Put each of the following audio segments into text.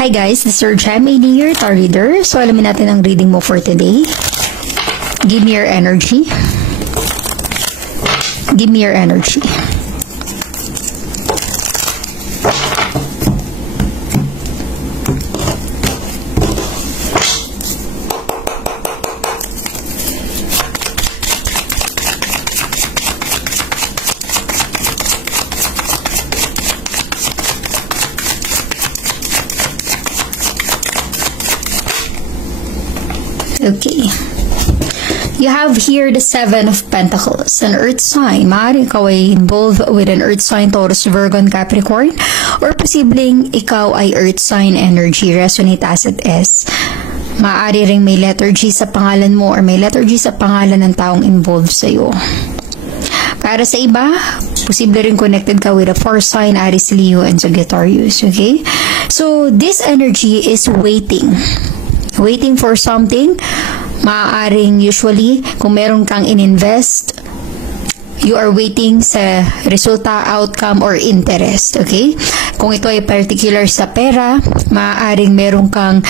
Hi guys, this is your Gemini here, Tarot Reader. So alamin natin ang reading mo for today. Give me your energy. Give me your energy. Okay. You have here the Seven of Pentacles, an earth sign. Maaaring ikaw ay involved with an earth sign, Taurus, Virgo, and Capricorn. Or posibleng ikaw ay earth sign energy, resonate as it is. Maaari ring may letter G sa pangalan mo or may letter G sa pangalan ng taong involved sa'yo. Para sa iba, posible rin connected ka with a fire sign, Aries, Leo, and Sagittarius. Okay? So, this energy is waiting. Waiting for something. Maaaring usually, kung meron kang ininvest, you are waiting sa resulta, outcome, or interest. Okay? Kung ito ay particular sa pera, maaaring meron kang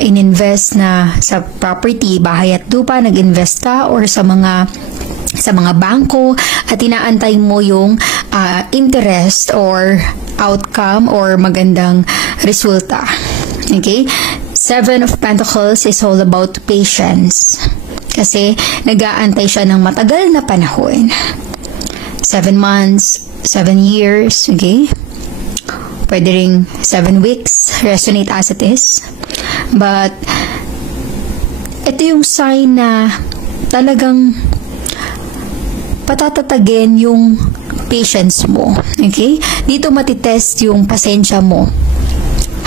ininvest na sa property, bahay at lupa, nag-invest ka, or sa mga bangko, at inaantay mo yung interest or outcome or magandang resulta. Okay? Seven of Pentacles is all about patience. Kasi nag-aantay siya ng matagal na panahon. 7 months, 7 years, okay? Pwede ring 7 weeks, resonate as it is. But, ito yung sign na talagang patatatagin yung patience mo. Okay? Dito matitest yung pasensya mo.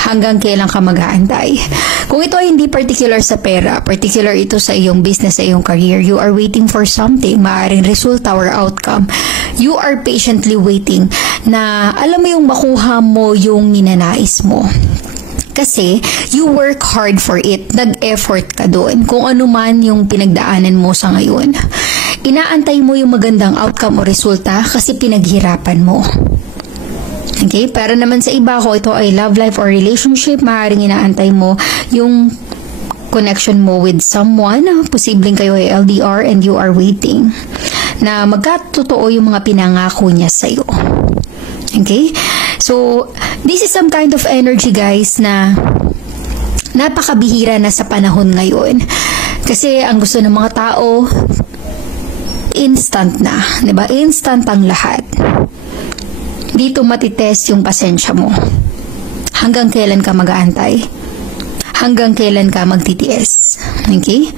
Hanggang kailan ka mag-aantay. Kung ito ay hindi particular sa pera, particular ito sa iyong business, sa iyong career, you are waiting for something, maaaring resulta or outcome. You are patiently waiting na alam mo yung makuha mo yung ninanais mo. Kasi, you work hard for it. Nag-effort ka doon. Kung ano man yung pinagdaanan mo sa ngayon. Inaantay mo yung magandang outcome o resulta kasi pinaghirapan mo. Okay? Para naman sa iba, ko ito ay love life or relationship, maaaring inaantay mo yung connection mo with someone. Posibleng kayo ay LDR and you are waiting na magkatotoo yung mga pinangako niya sa'yo. Okay? So, this is some kind of energy, guys, na napakabihira na sa panahon ngayon. Kasi ang gusto ng mga tao, instant na. Diba? Instant ang lahat. Dito matitest yung pasensya mo. Hanggang kailan ka mag-aantay? Hanggang kailan ka magtitiis? Okay?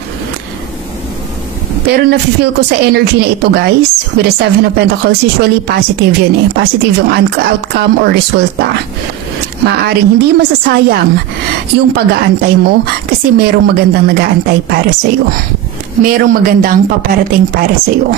Pero nafe-feel ko sa energy na ito, guys, with the Seven of Pentacles, usually positive yun eh. Positive yung outcome or resulta. Maaring hindi masasayang yung pag-aantay mo kasi merong magandang nag-aantay para sa'yo. Merong magandang paparating para sa'yo.